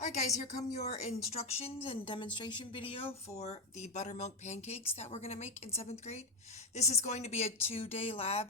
Alright guys, here come your instructions and demonstration video for the buttermilk pancakes that we're going to make in 7th grade. This is going to be a 2-day lab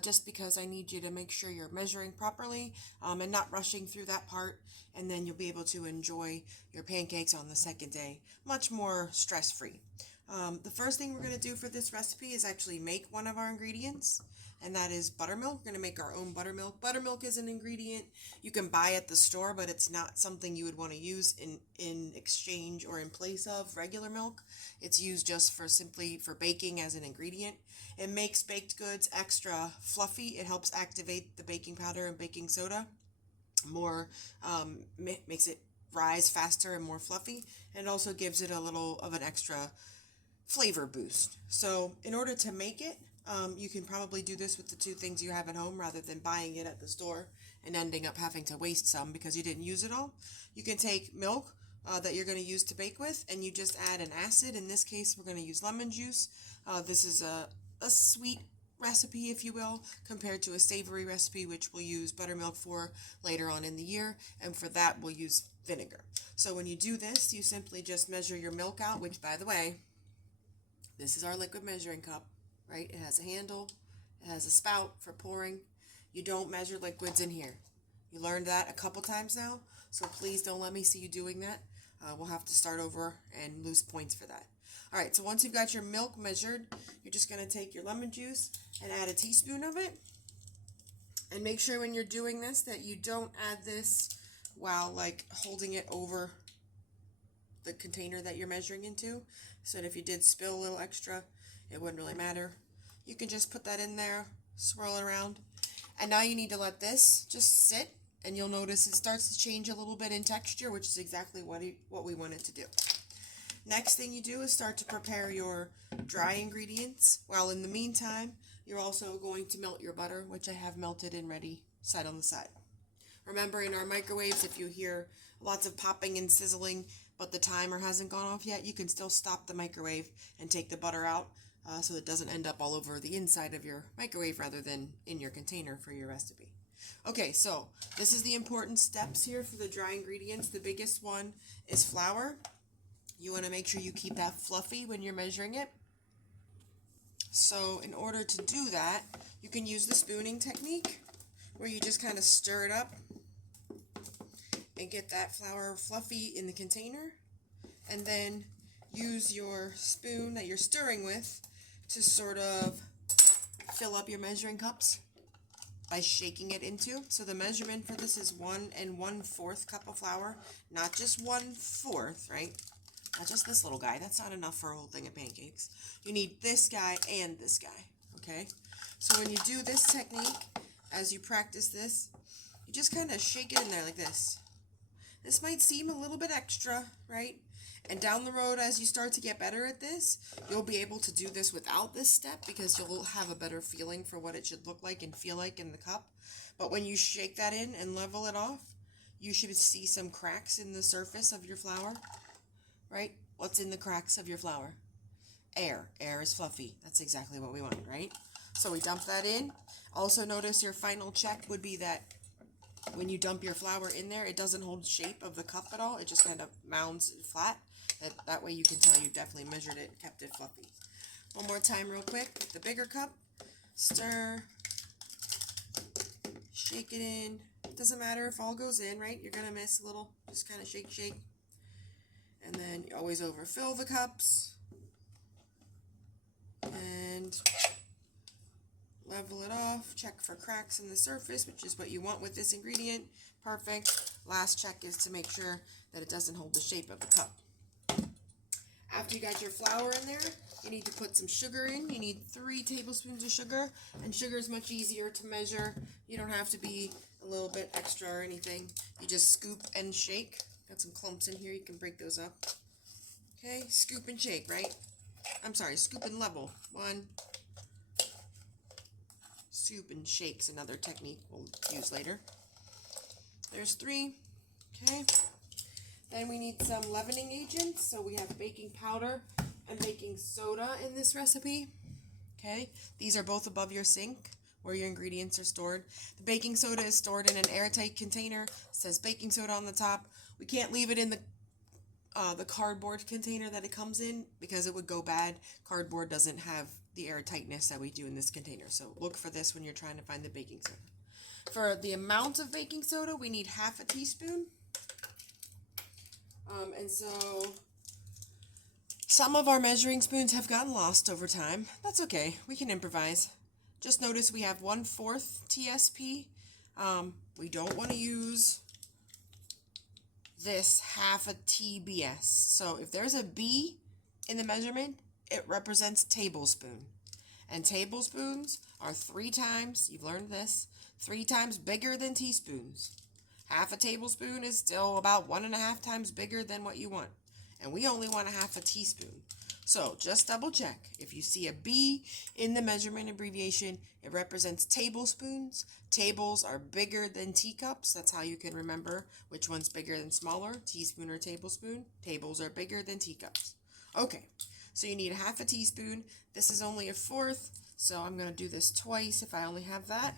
just because I need you to make sure you're measuring properly and not rushing through that part, and then you'll be able to enjoy your pancakes on the 2nd day much more stress-free. The first thing we're going to do for this recipe is actually make one of our ingredients, and that is buttermilk. We're going to make our own buttermilk. Buttermilk is an ingredient you can buy at the store, but it's not something you would want to use in exchange or in place of regular milk. It's used just for simply for baking as an ingredient. It makes baked goods extra fluffy. It helps activate the baking powder and baking soda more, makes it rise faster and more fluffy, and it also gives it a little of an extra flavor boost. So in order to make it, you can probably do this with the 2 things you have at home rather than buying it at the store and ending up having to waste some because you didn't use it all. You can take milk that you're going to use to bake with, and you just add an acid. In this case, we're going to use lemon juice. This is a sweet recipe, if you will, compared to a savory recipe, which we'll use buttermilk for later on in the year, and for that we'll use vinegar. So when you do this, you simply just measure your milk out, which, by the way, this is our liquid measuring cup, right? It has a handle, it has a spout for pouring. You don't measure liquids in here. You learned that a couple times now, so please don't let me see you doing that. We'll have to start over and lose points for that. All right, so once you've got your milk measured, you're just going to take your lemon juice and add a teaspoon of it. And make sure when you're doing this that you don't add this while like holding it over the container that you're measuring into, so that if you did spill a little extra, it wouldn't really matter. You can just put that in there, swirl it around, and now you need to let this just sit, and you'll notice it starts to change a little bit in texture, which is exactly what we want it to do. Next thing you do is start to prepare your dry ingredients. Well, in the meantime, you're also going to melt your butter, which I have melted and ready, set on the side. Remember, in our microwaves, if you hear lots of popping and sizzling, but the timer hasn't gone off yet, you can still stop the microwave and take the butter out so it doesn't end up all over the inside of your microwave rather than in your container for your recipe. Okay, so this is the important steps here for the dry ingredients. The biggest one is flour. You want to make sure you keep that fluffy when you're measuring it. So in order to do that, you can use the spooning technique, where you just kind of stir it up and get that flour fluffy in the container, and then use your spoon that you're stirring with to sort of fill up your measuring cups by shaking it into. So the measurement for this is 1 1/4 cup of flour, not just 1/4, right? Not just this little guy. That's not enough for a whole thing of pancakes. You need this guy and this guy, okay? So when you do this technique, as you practice this, you just kind of shake it in there like this. This might seem a little bit extra, right? And down the road, as you start to get better at this, you'll be able to do this without this step because you'll have a better feeling for what it should look like and feel like in the cup. But when you shake that in and level it off, you should see some cracks in the surface of your flour, right? What's in the cracks of your flour? Air. Air is fluffy. That's exactly what we want, right? So we dump that in. Also notice your final check would be that when you dump your flour in there, it doesn't hold the shape of the cup at all. It just kind of mounds flat. That way you can tell you definitely measured it, kept it fluffy. One more time real quick. The bigger cup. Stir. Shake it in. It doesn't matter if all goes in, right? You're going to miss a little. Just kind of shake, shake. And then you always overfill the cups. And level it off, check for cracks in the surface, which is what you want with this ingredient. Perfect. Last check is to make sure that it doesn't hold the shape of the cup. After you got your flour in there, you need to put some sugar in. You need 3 tablespoons of sugar, and sugar is much easier to measure. You don't have to be a little bit extra or anything. You just scoop and shake. Got some clumps in here, you can break those up. Okay, scoop and shake, right? I'm sorry, scoop and level. 1. Scoop and shake's another technique we'll use later. There's 3. Okay. Then we need some leavening agents. So we have baking powder and baking soda in this recipe. Okay. These are both above your sink. where your ingredients are stored. The baking soda is stored in an airtight container. It says baking soda on the top. We can't leave it in the cardboard container that it comes in because it would go bad. Cardboard doesn't have the airtightness that we do in this container. So look for this when you're trying to find the baking soda. For the amount of baking soda, we need half a teaspoon. And so some of our measuring spoons have gotten lost over time. That's okay. We can improvise. Just notice we have 1/4 TSP. We don't want to use this half a TBS. So if there's a B in the measurement, it represents tablespoon. And tablespoons are 3 times, you've learned this, 3 times bigger than teaspoons. Half a tablespoon is still about 1.5 times bigger than what you want. And we only want a half a teaspoon. So just double check. If you see a B in the measurement abbreviation, it represents tablespoons. Tables are bigger than teacups. That's how you can remember which one's bigger than smaller, teaspoon or tablespoon. Tables are bigger than teacups. Okay, so you need a half a teaspoon. This is only 1/4, so I'm going to do this twice if I only have that.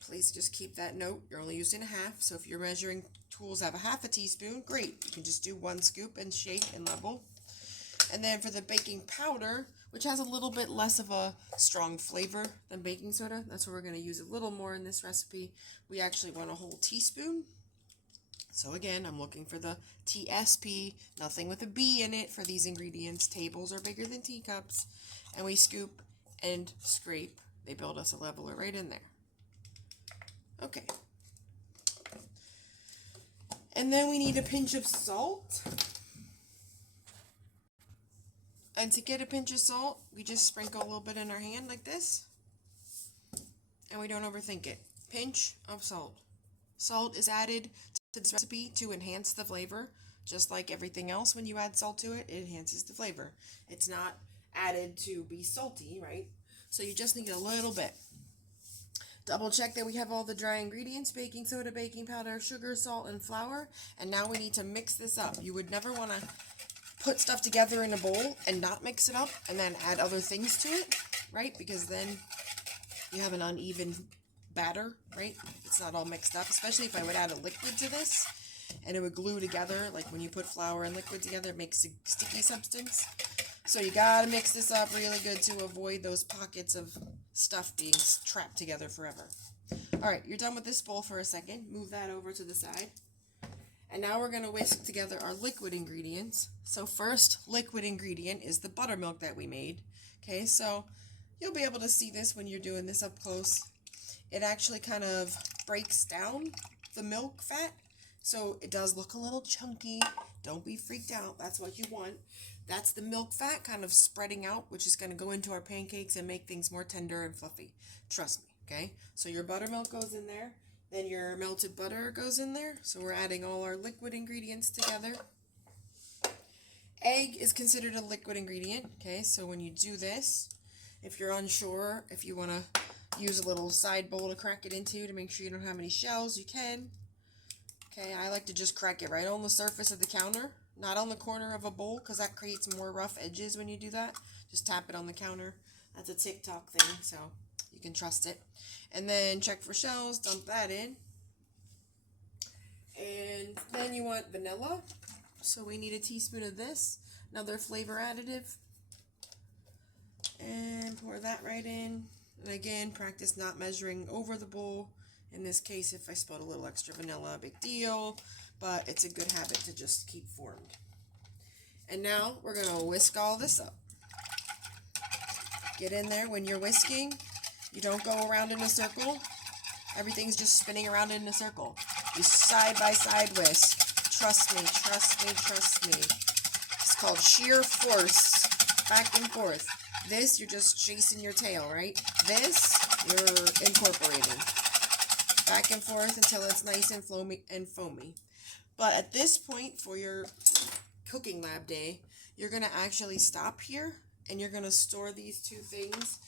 Please just keep that note. You're only using a half, so if your measuring tools have a half a teaspoon, great. You can just do 1 scoop and shake and level. And then for the baking powder, which has a little bit less of a strong flavor than baking soda, that's where we're going to use a little more in this recipe. We actually want a whole teaspoon. So again, I'm looking for the TSP, nothing with a B in it for these ingredients. Tables are bigger than teacups. And we scoop and scrape. They build us a leveler right in there. Okay. And then we need a pinch of salt. And to get a pinch of salt, we just sprinkle a little bit in our hand like this. And we don't overthink it. Pinch of salt. Salt is added to this recipe to enhance the flavor. Just like everything else, when you add salt to it, it enhances the flavor. It's not added to be salty, right? So you just need a little bit. Double check that we have all the dry ingredients: baking soda, baking powder, sugar, salt, and flour. And now we need to mix this up. You would never want to put stuff together in a bowl and not mix it up and then add other things to it, right? Because then you have an uneven batter, right? It's not all mixed up, especially if I would add a liquid to this and it would glue together. Like when you put flour and liquid together, it makes a sticky substance. So you gotta mix this up really good to avoid those pockets of stuff being trapped together forever. All right, you're done with this bowl for a second. Move that over to the side. And now we're going to whisk together our liquid ingredients. So first liquid ingredient is the buttermilk that we made. Okay, so you'll be able to see this when you're doing this up close. It actually kind of breaks down the milk fat. So it does look a little chunky. Don't be freaked out. That's what you want. That's the milk fat kind of spreading out, which is going to go into our pancakes and make things more tender and fluffy. Trust me, okay? So your buttermilk goes in there. Then your melted butter goes in there. So we're adding all our liquid ingredients together. Egg is considered a liquid ingredient. Okay, so when you do this, if you're unsure, if you want to use a little side bowl to crack it into to make sure you don't have any shells, you can. Okay, I like to just crack it right on the surface of the counter, not on the corner of a bowl, because that creates more rough edges when you do that. Just tap it on the counter. That's a TikTok thing, so you can trust it. And then check for shells, dump that in. And then you want vanilla. So we need a teaspoon of this, another flavor additive. And pour that right in. And again, practice not measuring over the bowl. In this case, if I spilled a little extra vanilla, big deal. But it's a good habit to just keep formed. And now we're going to whisk all this up. Get in there when you're whisking. You don't go around in a circle. Everything's just spinning around in a circle. You side by side whisk. Trust me, trust me, trust me. It's called sheer force. Back and forth. This, you're just chasing your tail, right? This, you're incorporating. Back and forth until it's nice and foamy. But at this point, for your cooking lab day, you're going to actually stop here. And you're going to store these two things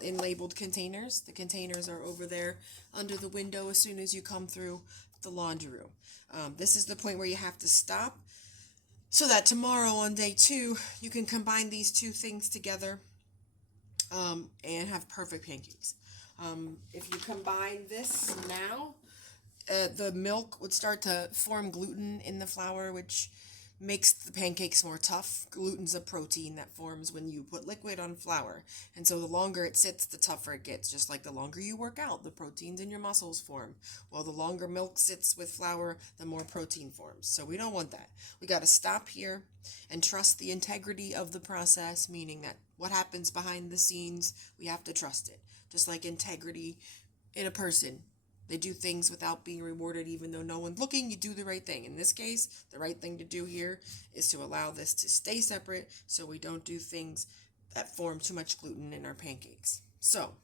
in labeled containers. The containers are over there under the window as soon as you come through the laundry room. This is the point where you have to stop so that tomorrow on day 2, you can combine these two things together and have perfect pancakes. If you combine this now, the milk would start to form gluten in the flour, which makes the pancakes more tough. Gluten's a protein that forms when you put liquid on flour. And so the longer it sits, the tougher it gets. Just like the longer you work out, the proteins in your muscles form. Well, the longer milk sits with flour, the more protein forms. So we don't want that. We got to stop here and trust the integrity of the process, meaning that what happens behind the scenes, we have to trust it. Just like integrity in a person. They do things without being rewarded, even though no one's looking. You do the right thing. In this case, the right thing to do here is to allow this to stay separate so we don't do things that form too much gluten in our pancakes. So,